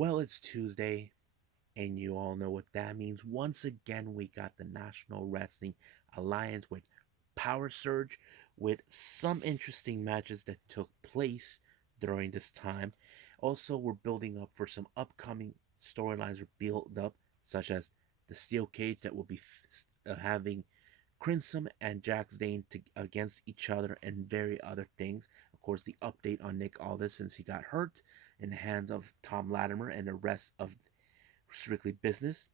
Well, it's Tuesday, and you all know what that means. Once again, we got the National Wrestling Alliance with PowerrrSurge, with some interesting matches that took place during this time. Also, we're building up for some upcoming storylines or build up, such as the Steel Cage that will be having Crimson and Jax Dane against each other and very other things. Of course, the update on Nick Aldis since he got hurt in the hands of Tom Latimer and the rest of Strictly Business.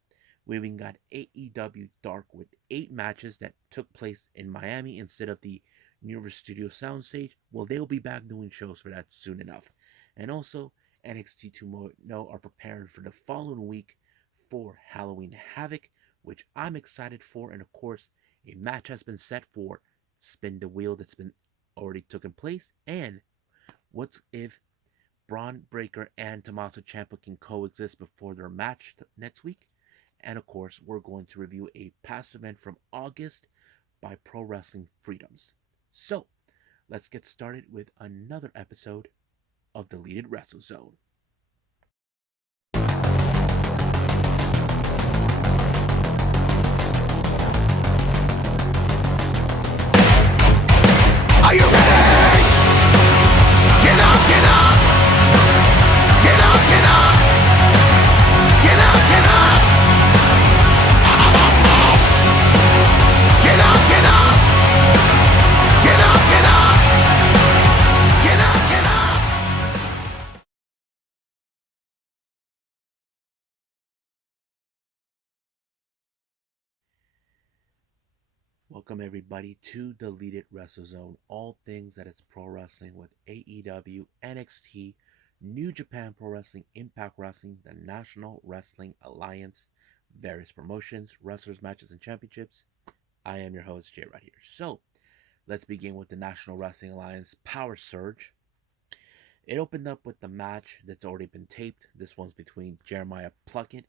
We even got AEW Dark with 8 matches that took place in Miami instead of the Universal Studio Soundstage. Well, they'll be back doing shows for that soon enough. And also, NXT 2.0 are preparing for the following week for Halloween Havoc, which I'm excited for. And of course, a match has been set for Spin the Wheel that's been already taken place. And what's if Braun Breaker and Tommaso Ciampa can coexist before their match next week? And of course, we're going to review a past event from August by Pro Wrestling Freedoms. So, let's get started with another episode of Deleted Wrestle Zone. Are you ready? Get up, get up! Get up, get up! Get up, get up! Get up, get up! Get up, get up! Get up, get up! Welcome everybody to Deleted Wrestle Zone, all things that is pro wrestling with AEW, NXT, New Japan Pro Wrestling, Impact Wrestling, the National Wrestling Alliance, various promotions, wrestlers, matches, and championships. I am your host, Jay, right here. So, let's begin with the National Wrestling Alliance PowerrrSurge. It opened up with the match that's already been taped. This one's between Jeremiah Pluckett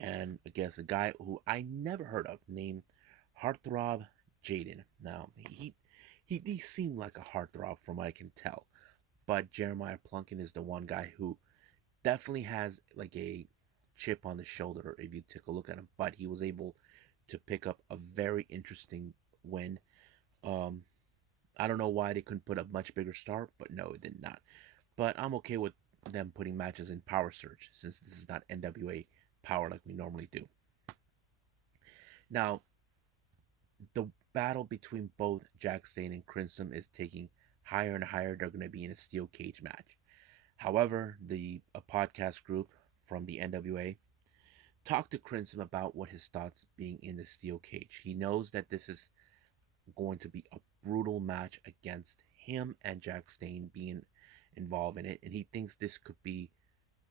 and against a guy who I never heard of named Heartthrob Jaden. Now, he seemed like a heartthrob from what I can tell, but Jeremiah Plunkett is the one guy who definitely has like a chip on the shoulder if you take a look at him. But he was able to pick up a very interesting win. Um, I don't know why they couldn't put a much bigger star, but no, it did not. But I'm okay with them putting matches in PowerrSurge since this is not NWA Power like we normally do. Now, the battle between both Jack Stane and Crimson is taking higher and higher. They're going to be in a steel cage match. However, a podcast group from the NWA talked to Crimson about what his thoughts being in the steel cage. He knows that this is going to be a brutal match against him and Jack Stane being involved in it, and he thinks this could be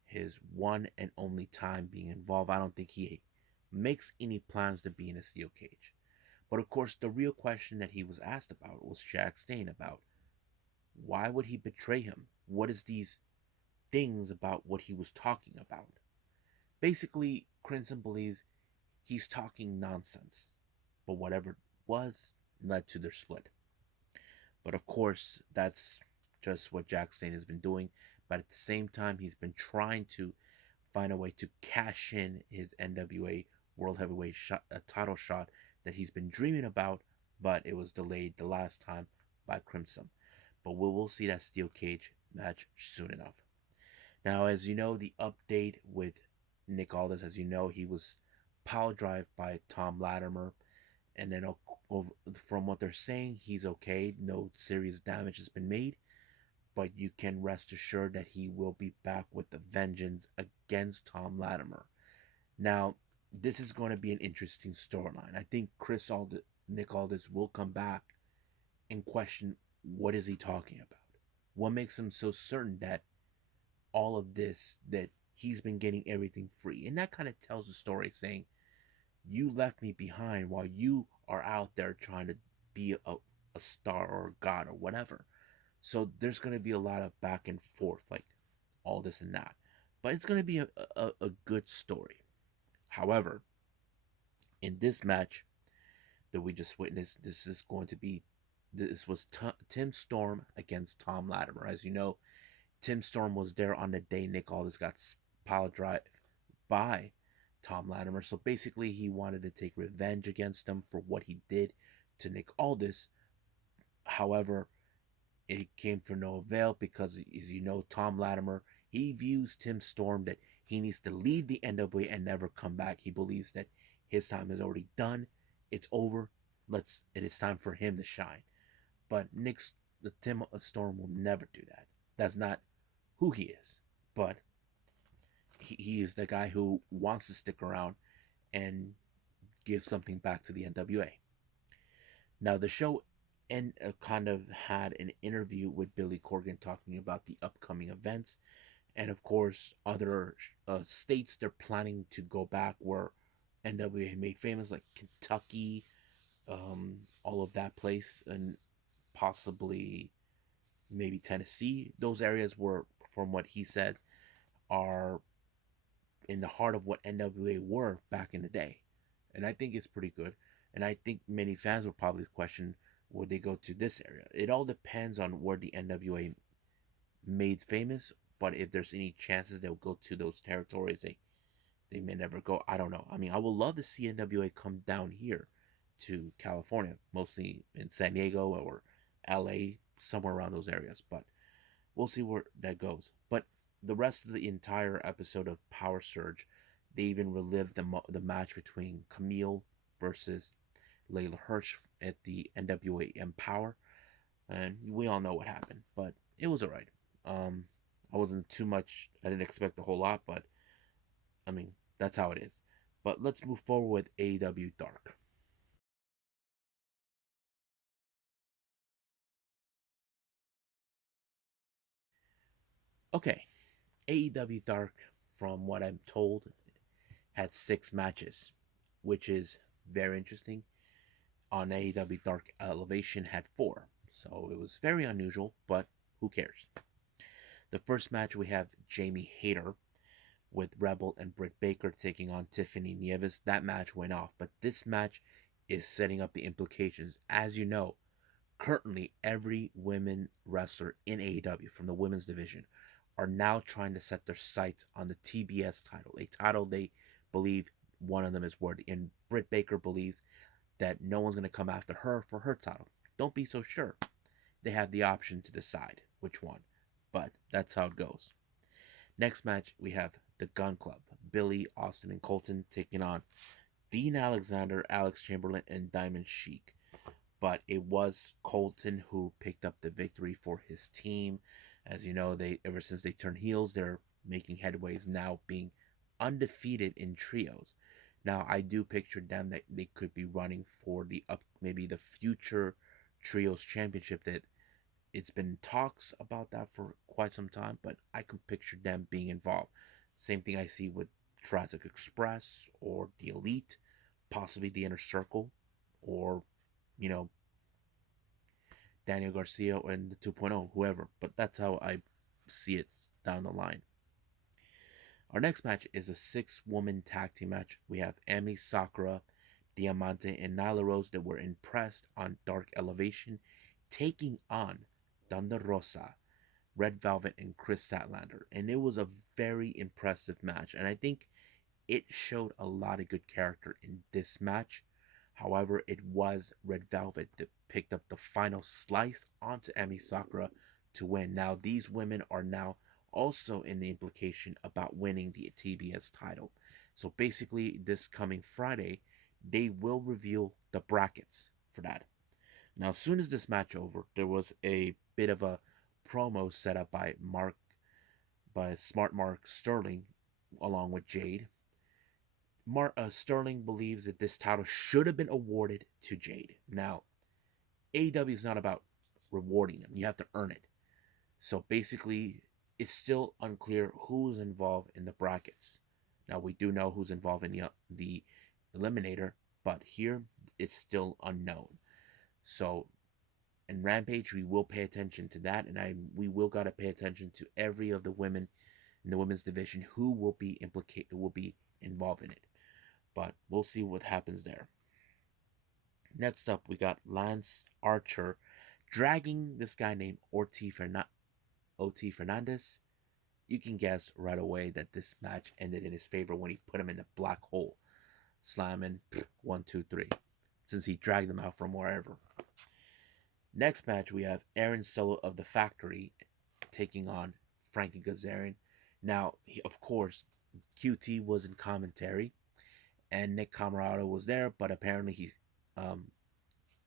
his one and only time being involved. I don't think he makes any plans to be in a steel cage. But of course, the real question that he was asked about was Jack Stane about why would he betray him? What is these things about what he was talking about? Basically, Crimson believes he's talking nonsense, but whatever it was led to their split. But of course, that's just what Jack Stane has been doing. But at the same time, he's been trying to find a way to cash in his NWA World Heavyweight title shot that he's been dreaming about, but it was delayed the last time by Crimson. But we will see that steel cage match soon enough. Now, as you know, the update with Nick Aldis, as you know, he was power drive by Tom Latimer, and then from what they're saying, he's okay. No serious damage has been made, but you can rest assured that he will be back with a vengeance against Tom Latimer. Now, this is going to be an interesting storyline. I think Nick Aldis will come back and question what is he talking about. What makes him so certain that all of this, that he's been getting everything free? And that kind of tells the story saying, you left me behind while you are out there trying to be a star or a god or whatever. So there's going to be a lot of back and forth, like all this and that. But it's going to be a good story. However, in this match that we just witnessed, this was Tim Storm against Tom Latimer. As you know, Tim Storm was there on the day Nick Aldis got pile drive by Tom Latimer. So basically, he wanted to take revenge against him for what he did to Nick Aldis. However, it came for no avail because, as you know, Tom Latimer, he views Tim Storm that he needs to leave the NWA and never come back. He believes that his time is already done. It's over. It is time for him to shine. But the Tim Storm will never do that. That's not who he is. But he is the guy who wants to stick around and give something back to the NWA. Now, the show kind of had an interview with Billy Corgan talking about the upcoming events, and of course, other states they're planning to go back where NWA made famous, like Kentucky, all of that place, and possibly maybe Tennessee. Those areas were, from what he says, are in the heart of what NWA were back in the day. And I think it's pretty good. And I think many fans will probably question, would they go to this area? It all depends on where the NWA made famous. But if there's any chances they'll go to those territories, they may never go. I don't know. I mean, I would love to see NWA come down here to California, mostly in San Diego or LA, somewhere around those areas. But we'll see where that goes. But the rest of the entire episode of PowerrrSurge, they even relived the match between Camille versus Layla Hirsch at the NWA Empower, and we all know what happened. But it was alright. I wasn't too much. I didn't expect a whole lot, but I mean that's how it is. But let's move forward with AEW Dark. Okay, AEW Dark, from what I'm told, had 6 matches, which is very interesting. On AEW Dark, Elevation had 4, so it was very unusual, but who cares? The first match we have Jamie Hayter with Rebel and Britt Baker taking on Tiffany Nieves. That match went off, but this match is setting up the implications. As you know, currently every women wrestler in AEW from the women's division are now trying to set their sights on the TBS title, a title they believe one of them is worthy. And Britt Baker believes that no one's going to come after her for her title. Don't be so sure. They have the option to decide which one, but that's how it goes. Next match, we have the Gun Club, Billy, Austin, and Colton taking on Dean Alexander, Alex Chamberlain, and Diamond Sheik. But it was Colton who picked up the victory for his team. As you know, they ever since they turned heels, they're making headways now, being undefeated in trios. Now, I do picture them that they could be running for maybe the future trios championship. That it's been talks about that for quite some time, but I can picture them being involved. Same thing I see with Jurassic Express or the Elite, possibly the Inner Circle, or you know Daniel Garcia and the 2.0, whoever. But that's how I see it down the line. Our next match is a 6-woman tag team match. We have Emi Sakura, Diamante, and Nyla Rose that were impressed on Dark Elevation, taking on Thunder Rosa, Red Velvet, and Chris Statlander. And it was a very impressive match. And I think it showed a lot of good character in this match. However, it was Red Velvet that picked up the final slice onto Emi Sakura to win. Now, these women are now also in the implication about winning the TBS title. So basically, this coming Friday, they will reveal the brackets for that. Now, as soon as this match over, there was a bit of a promo set up by Smart Mark Sterling, along with Jade. Sterling believes that this title should have been awarded to Jade. Now, AEW is not about rewarding them; you have to earn it. So basically, it's still unclear who's involved in the brackets. Now we do know who's involved in the eliminator, but here it's still unknown. So in Rampage, we will pay attention to that, and we will gotta pay attention to every of the women in the women's division who will be involved in it. But we'll see what happens there. Next up, we got Lance Archer dragging this guy named Ot Fernandez you can guess right away that this match ended in his favor when he put him in the black hole, slamming 1, 2, 3, since he dragged them out from wherever. Next match, we have Aaron Solo of the Factory taking on Frankie Kazarian. Now, of course, QT was in commentary, and Nick Camarado was there, but apparently um,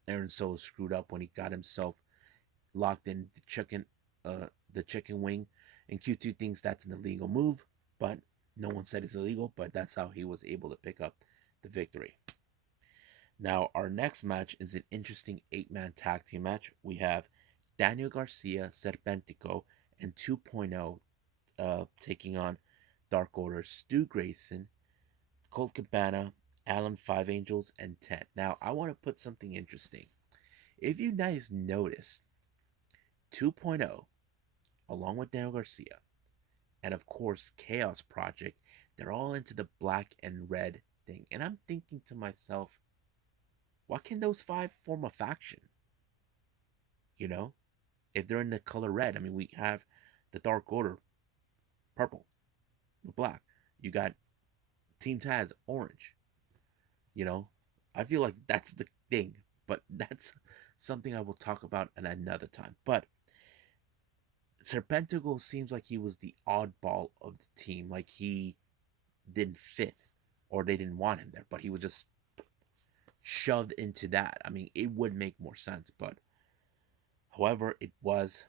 Aaron Solo screwed up when he got himself locked in the chicken wing, and Q2 thinks that's an illegal move, but no one said it's illegal. But that's how he was able to pick up the victory. Now, our next match is an interesting 8-man tag team match. We have Daniel Garcia, Serpentico, and 2.0 taking on Dark Order, Stu Grayson, Colt Cabana, Alan Five Angels, and 10. Now, I want to put something interesting. If you guys notice, 2.0, along with Daniel Garcia, and of course Chaos Project, they're all into the black and red thing. And I'm thinking to myself, why can those five form a faction? You know, if they're in the color red, I mean, we have the Dark Order, purple, black. You got Team Taz, orange. You know, I feel like that's the thing, but that's something I will talk about at another time. But Serpentico seems like he was the oddball of the team. Like he didn't fit, or they didn't want him there, but he was just shoved into that. I mean, it would make more sense, but however, it was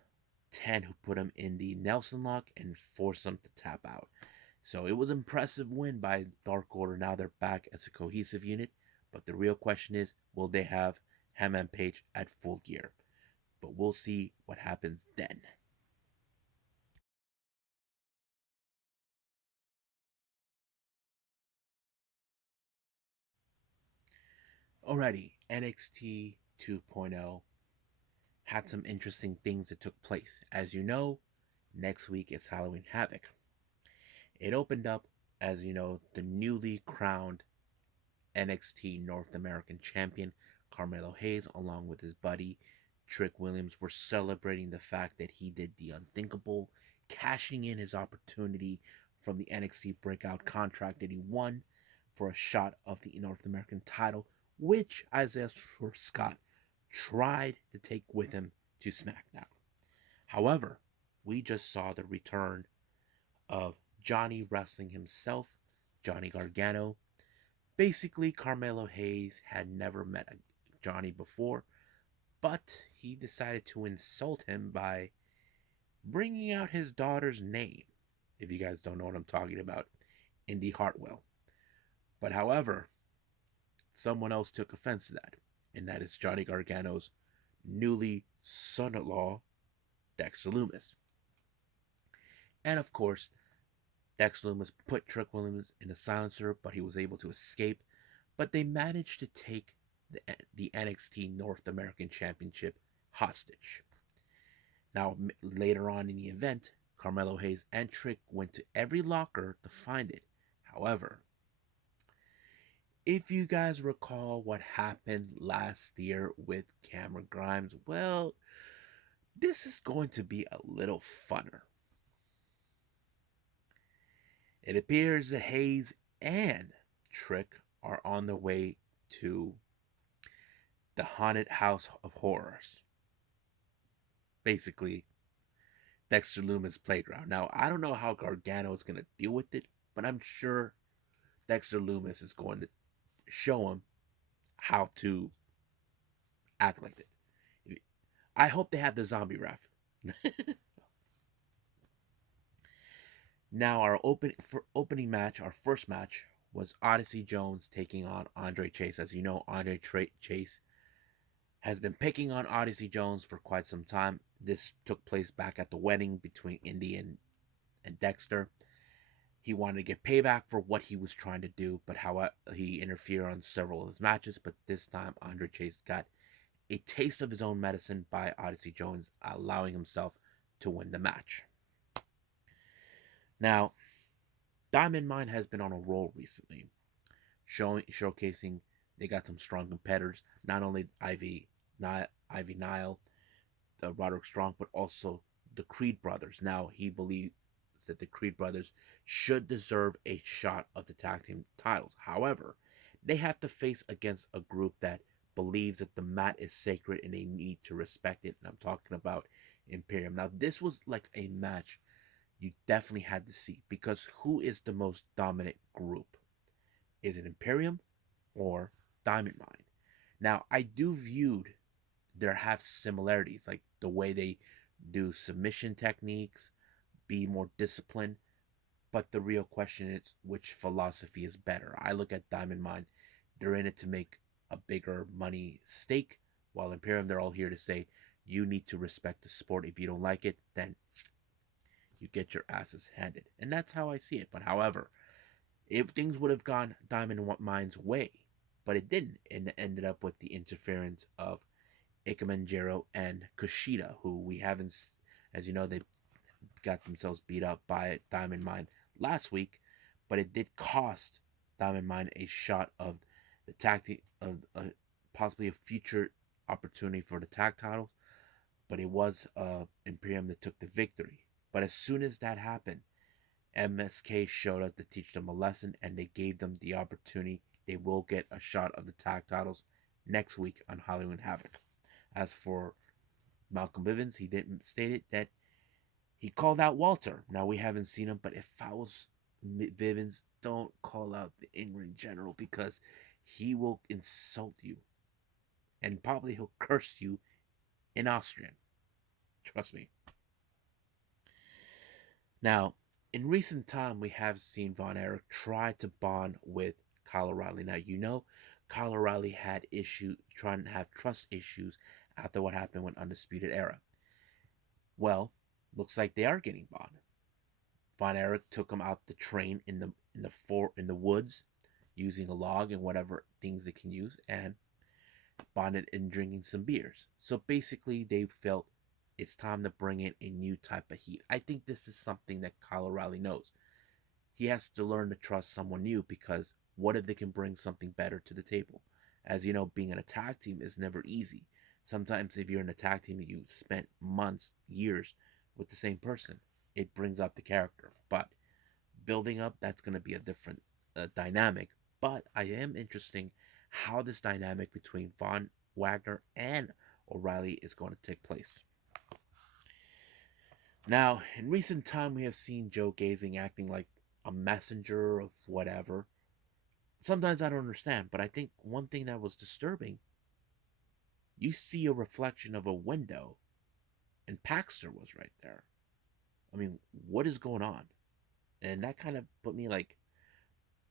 10 who put him in the Nelson lock and forced him to tap out. So it was an impressive win by Dark Order. Now they're back as a cohesive unit, but the real question is, will they have Hangman Page at full gear? But we'll see what happens then. Alrighty, NXT 2.0 had some interesting things that took place. As you know, next week is Halloween Havoc. It opened up, as you know, the newly crowned NXT North American champion Carmelo Hayes, along with his buddy Trick Williams, were celebrating the fact that he did the unthinkable, cashing in his opportunity from the NXT breakout contract that he won for a shot of the North American title, which Isaiah Scott tried to take with him to SmackDown. However, we just saw the return of Johnny Wrestling himself, Johnny Gargano. Basically, Carmelo Hayes had never met Johnny before, but he decided to insult him by bringing out his daughter's name. If you guys don't know what I'm talking about, Indy Hartwell. But however, someone else took offense to that, and that is Johnny Gargano's newly son-in-law, Dexter Lumis. And of course, Dexter Lumis put Trick Williams in a silencer, but he was able to escape. But they managed to take the NXT North American Championship hostage. Now, later on in the event, Carmelo Hayes and Trick went to every locker to find it. However, if you guys recall what happened last year with Cameron Grimes, well, this is going to be a little funner. It appears that Hayes and Trick are on their way to the haunted house of horrors. Basically, Dexter Lumis' playground. Now, I don't know how Gargano is going to deal with it, but I'm sure Dexter Lumis is going to show him how to act like it. I hope they have the zombie ref. Now, our opening match, our first match, was Odyssey Jones taking on Andre Chase. As you know, Andre Chase has been picking on Odyssey Jones for quite some time. This took place back at the wedding between Indy and Dexter. He wanted to get payback for what he was trying to do, but how he interfered on several of his matches. But this time, Andre Chase got a taste of his own medicine by Odyssey Jones, allowing himself to win the match. Now, Diamond Mine has been on a roll recently, showcasing they got some strong competitors. Not only Ivy Nile, Roderick Strong, but also the Creed brothers. Now he believes believes that the Creed brothers should deserve a shot of the tag team titles. However, they have to face against a group that believes that the mat is sacred and they need to respect it. And I'm talking about Imperium. Now, this was like a match you definitely had to see because who is the most dominant group? Is it Imperium or Diamond Mine? Now, I do viewed there have similarities, like the way they do submission techniques, be more disciplined. But the real question is which philosophy is better. I look at Diamond Mine, they're in it to make a bigger money stake, while Imperium, they're all here to say you need to respect the sport. If you don't like it, then you get your asses handed. And that's how I see it. But however, if things would have gone Diamond Mine's way, but it didn't, and it ended up with the interference of Ikemenjiro and Kushida, who we haven't, as you know, they got themselves beat up by Diamond Mine last week, but it did cost Diamond Mine a shot of the tag team, of possibly a future opportunity for the tag titles. But it was Imperium that took the victory. But as soon as that happened, MSK showed up to teach them a lesson, and they gave them the opportunity. They will get a shot of the tag titles next week on Halloween Havoc. As for Malcolm Bivens, he didn't state it that he called out Walter. Now we haven't seen him, but if I was Bivens, don't call out the in-ring general because he will insult you and probably he'll curse you in Austrian. Trust me. Now, in recent time, we have seen Von Erich try to bond with Kyle O'Reilly. Now, you know, Kyle O'Reilly had issue trying to have trust issues after what happened with Undisputed Era. Well, looks like they are getting bond. Von Erich took him out the train in the woods, using a log and whatever things they can use, and bonded and drinking some beers. So basically, they felt it's time to bring in a new type of heat. I think this is something that Kyle O'Reilly knows. He has to learn to trust someone new because what if they can bring something better to the table? As you know, being in a tag team is never easy. Sometimes, if you're in a tag team, you spent months, years with the same person. It brings up the character. But building up, that's going to be a different dynamic. But I am interested how this dynamic between Von Wagner and O'Reilly is going to take place. Now, in recent time, we have seen Joe Gazing acting like a messenger of whatever. Sometimes I don't understand, but I think one thing that was disturbing, you see a reflection of a window, and Paxter was right there. I mean, what is going on? And that kind of put me like,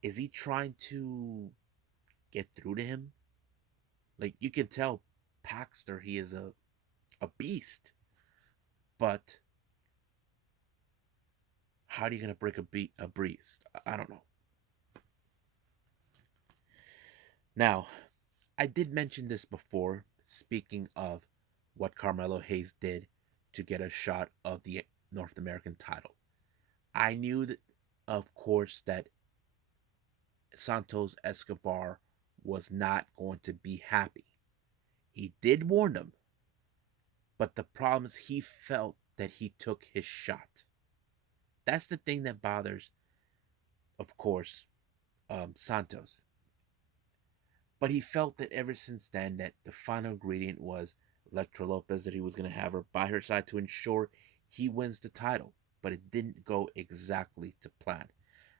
is he trying to get through to him? Like, you can tell Paxter, he is a beast, but how are you going to break a beast? I don't know. Now, I did mention this before, speaking of what Carmelo Hayes did to get a shot of the North American title. I knew that, of course, that Santos Escobar was not going to be happy. He did warn them, but the problem is he felt that he took his shot. That's the thing that bothers, of course, Santos. But he felt that ever since then that the final ingredient was Electra Lopez, that he was going to have her by her side to ensure he wins the title. But it didn't go exactly to plan.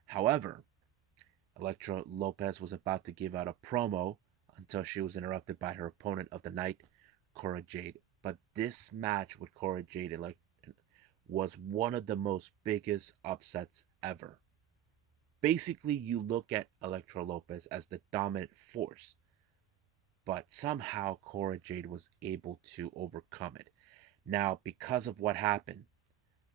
However, Electra Lopez was about to give out a promo until she was interrupted by her opponent of the night, Cora Jade. But this match with Cora Jade was one of the most biggest upsets ever. Basically, you look at Electra Lopez as the dominant force, but somehow Cora Jade was able to overcome it. Now, because of what happened,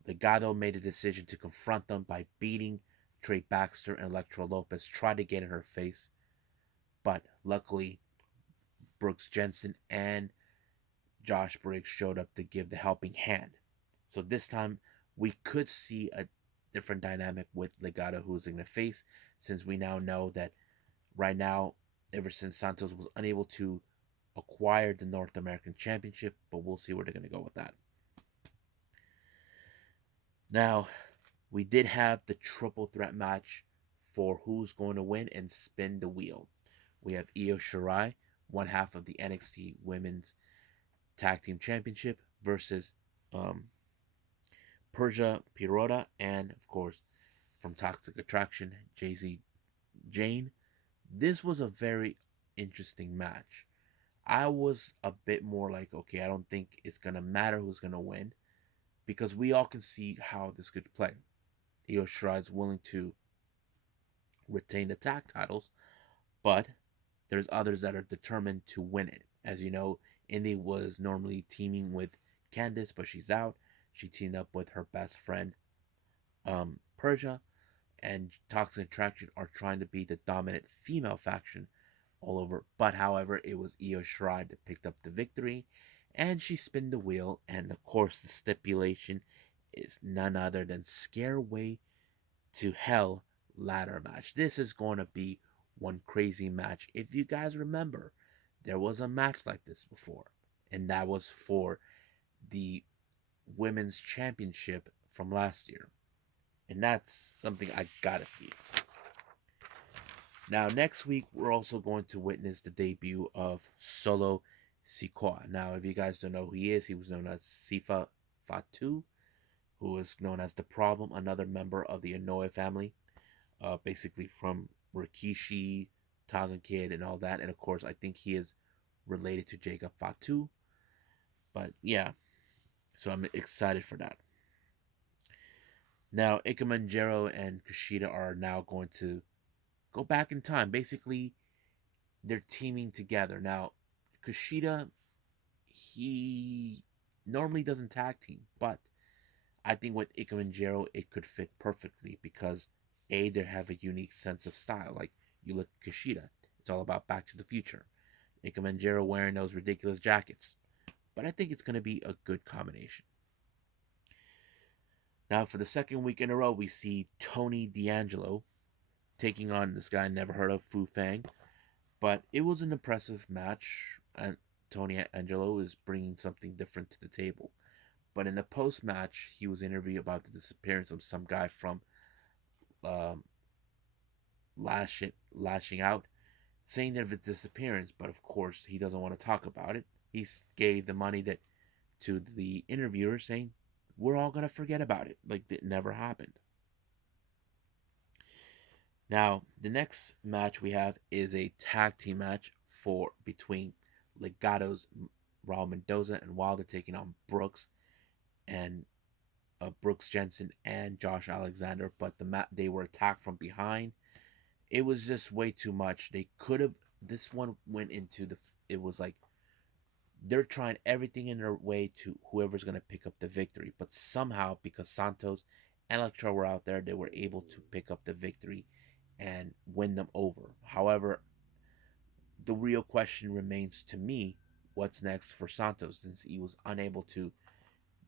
Legado made a decision to confront them by beating Trey Baxter, and Electra Lopez tried to get in her face, but luckily Brooks Jensen and Josh Briggs showed up to give the helping hand. So this time we could see a different dynamic with Legado who's in the face, since we now know that right now, ever since Santos was unable to acquire the North American Championship, but we'll see where they're going to go with that. Now, We did have the triple threat match for who's going to win and spin the wheel. We have Io Shirai, one half of the NXT Women's Tag Team Championship, versus um, Persia Pirotta, and of course from Toxic Attraction, JZ Jane. This was a very interesting match. I was a bit more like, okay, I don't think it's gonna matter who's gonna win because we all can see how this could play. Io Shirai is willing to retain the tag titles, but there's others that are determined to win it. As you know, Indy was normally teaming with Candice, but she's out. She teamed up with her best friend, Persia, and Toxic Attraction are trying to be the dominant female faction all over. But however, it was Io Shirai that picked up the victory, and she spun the wheel. And of course, the stipulation is none other than Scareway to Hell ladder match. This is going to be one crazy match. If you guys remember, there was a match like this before, and that was for the women's championship from last year. And that's something I gotta see. Now, next week, we're also going to witness the debut of Solo Sikoa. Now, if you guys don't know who he was known as Sifa Fatu, who is known as The Problem, another member of the Inoue family, basically from Rikishi, Tonga Kid, and all that. And of course, I think he is related to Jacob Fatu. But yeah, so I'm excited for that. Now, Ikemanjaro and Kushida are now going to go back in time. Basically, they're teaming together. Now, Kushida, he normally doesn't tag team, but I think with Ikemanjaro, it could fit perfectly because A, they have a unique sense of style. Like, you look at Kushida, it's all about Back to the Future. Ikemanjaro wearing those ridiculous jackets. But I think it's going to be a good combination. Now, for the second week in a row, we see Tony D'Angelo taking on this guy I never heard of, Fu Fang. But it was an impressive match, and Tony Angelo is bringing something different to the table. But in the post match, he was interviewed about the disappearance of some guy from um, lashing out, saying that of its disappearance. But of course, he doesn't want to talk about it. He gave the money that to the interviewer, saying, "We're all gonna forget about it, like it never happened." Now, the next match we have is a tag team match for between Legato's Raul Mendoza and Wilder taking on Brooks and Brooks Jensen and Josh Alexander, but they were attacked from behind. It was just way too much. They could have. This one went into the. It was like they're trying everything in their way to whoever's going to pick up the victory, but somehow because Santos and Electro were out there, they were able to pick up the victory and win them over. However, the real question remains to me what's next for Santos since he was unable to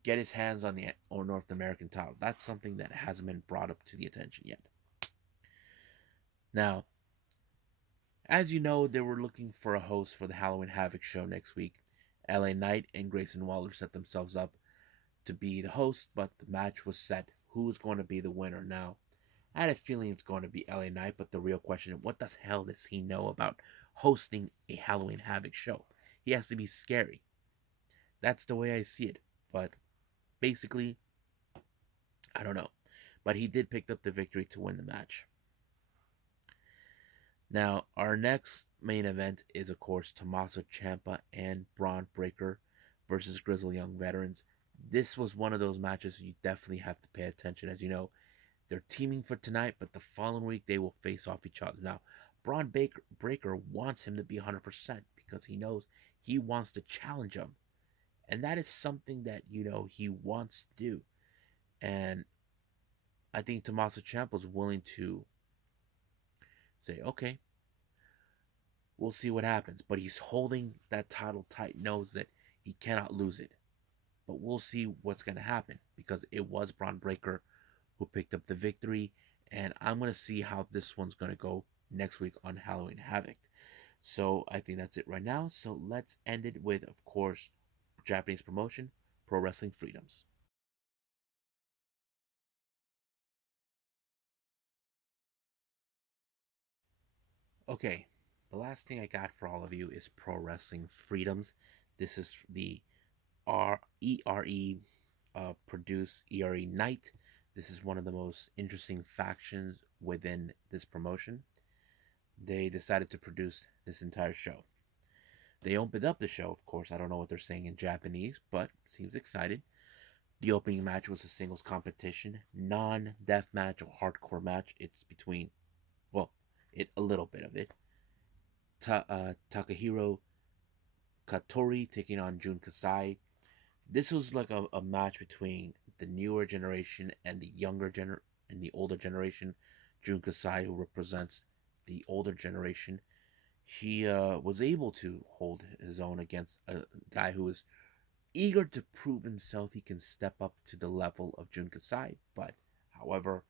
get his hands on the North American title. That's something that hasn't been brought up to the attention yet. Now, as you know, they were looking for a host for the Halloween Havoc show next week. LA Knight and Grayson Waller set themselves up to be the host, but the match was set. Who was going to be the winner now? I had a feeling it's going to be LA Knight, but the real question is what the hell does he know about hosting a Halloween Havoc show? He has to be scary. That's the way I see it. But basically, I don't know. But he did pick up the victory to win the match. Now, our next main event is, of course, Tommaso Ciampa and Braun Breaker versus Grizzled Young Veterans. This was one of those matches you definitely have to pay attention. As you know, they're teaming for tonight, but the following week they will face off each other. Now, Breaker wants him to be 100% because he knows he wants to challenge him. And that is something that, he wants to do. And I think Tommaso Ciampa is willing to say, okay, we'll see what happens. But he's holding that title tight, knows that he cannot lose it. But we'll see what's going to happen because it was Braun Breaker who picked up the victory. And I'm going to see how this one's going to go next week on Halloween Havoc. So I think that's it right now. So let's end it with, of course, Japanese promotion, Pro Wrestling Freedoms. Okay, the last thing I got for all of you is Pro Wrestling Freedoms. This is the ERE produced ERE Night. This is one of the most interesting factions within this promotion. They decided to produce this entire show. They opened up the show, of course. I don't know what they're saying in Japanese, but seems excited. The opening match was a singles competition, non-death match or hardcore match. It's between, well, a little bit of it. Takahiro Katori taking on Jun Kasai. This was like a match between the newer generation and the older generation. Jun Kasai, who represents the older generation, he was able to hold his own against a guy who is eager to prove himself he can step up to the level of Jun Kasai. But however,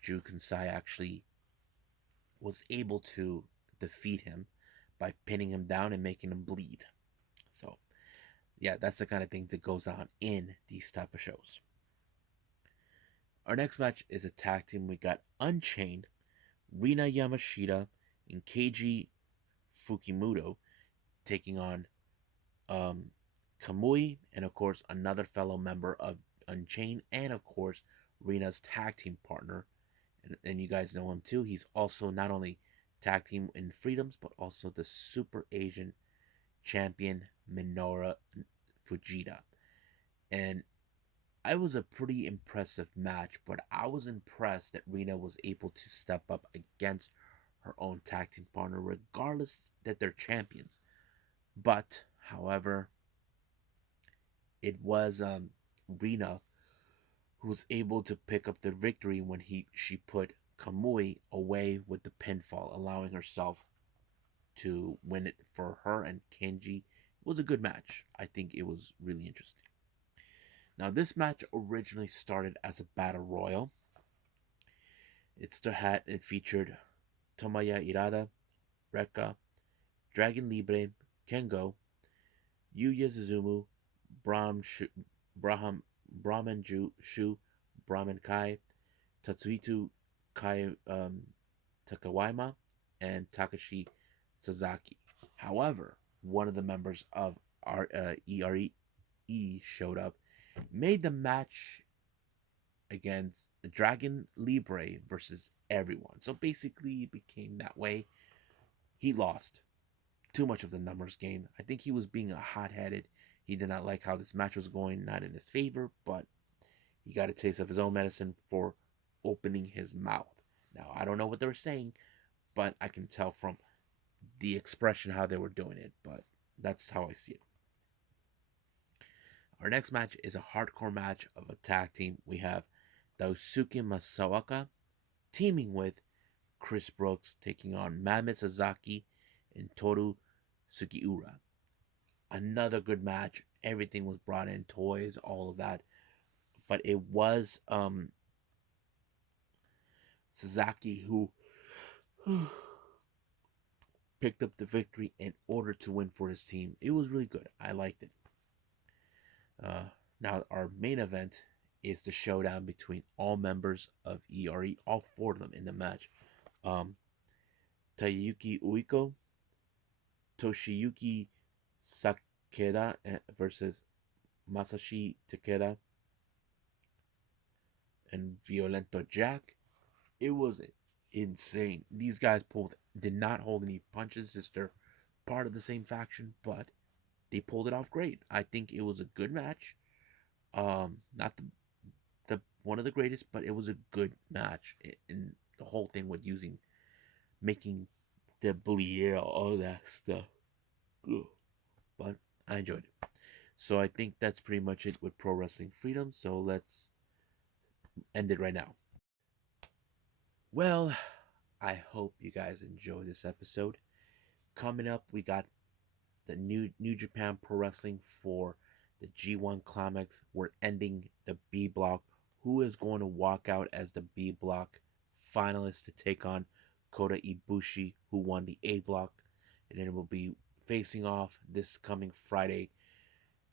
Jun Kasai actually was able to defeat him by pinning him down and making him bleed. So yeah, that's the kind of thing that goes on in these type of shows. Our next match is a tag team. We got Unchained, Rina Yamashita, and Keiji Fukimoto taking on um, Kamui, and of course another fellow member of Unchained, and of course Rina's tag team partner, and you guys know him too. He's also not only tag team in Freedoms, but also the Super Asian champion Minoru Fujita. And I was a pretty impressive match, but I was impressed that Rina was able to step up against her own tag team partner, regardless that they're champions. But, however, it was Rina who was able to pick up the victory when she put Kamui away with the pinfall, allowing herself to win it for her and Kenji. It was a good match. I think it was really interesting. Now, this match originally started as a battle royal. It featured Tomoya Irada, Rekka, Dragon Libre, Kengo, Yuya Suzumu, Braham, Brahman Shu, Brahman Kai, Tatsuhito Kai Takawaima, and Takashi Sasaki. However, one of the members of ERE showed up, made the match against Dragon Libre versus everyone. So basically, it became that way. He lost. Too much of the numbers game. I think he was being a hot-headed. He did not like how this match was going, not in his favor, but he got a taste of his own medicine for opening his mouth. Now, I don't know what they were saying, but I can tell from the expression how they were doing it, but that's how I see it. Our next match is a hardcore match of a tag team. We have Daisuke Masawaka teaming with Chris Brooks, taking on Mammoth Sasaki and Toru Sugiura. Another good match. Everything was brought in, toys, all of that. But it was Sasaki who picked up the victory in order to win for his team. It was really good. I liked it. Uh, Now, our main event is the showdown between all members of ERE, all four of them in the match. Um, Taiyuki Uiko, Toshiyuki Sakeda versus Masashi Takeda and Violento Jack. It was insane. These guys did not hold any punches. Since they're part of the same faction, but they pulled it off great. I think it was a good match. Not the one of the greatest, but it was a good match. In the whole thing with making the bleed, all that stuff. Ugh. But I enjoyed it. So I think that's pretty much it with Pro Wrestling Freedom. So let's end it right now. Well, I hope you guys enjoy this episode. Coming up, we got the New Japan Pro Wrestling for the G1 Climax. We're ending the B block. Who is going to walk out as the B block finalist to take on Kota Ibushi, who won the A block? And then we'll be facing off this coming Friday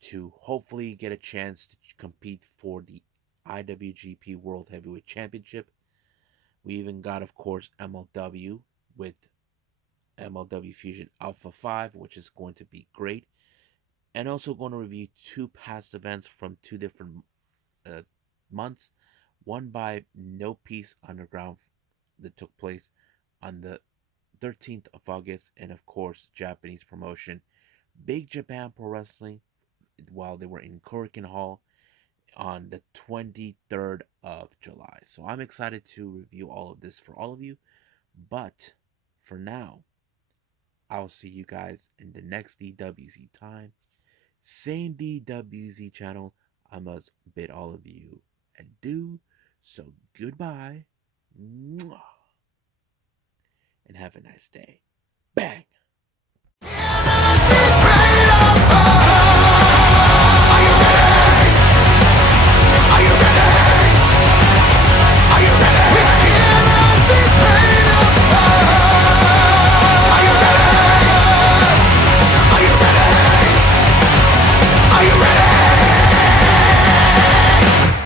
to hopefully get a chance to compete for the IWGP World Heavyweight Championship. We even got, of course, MLW with MLW Fusion Alpha 5, which is going to be great. And also going to review two past events from two different uh, months. One by No Peace Underground that took place on the 13th of August, and of course, Japanese promotion Big Japan Pro Wrestling while they were in Korakuen Hall on the 23rd of July. So I'm excited to review all of this for all of you. But for now, I'll see you guys in the next DWZ time. Same DWZ channel. I must bid all of you adieu. So goodbye. And have a nice day. Bang!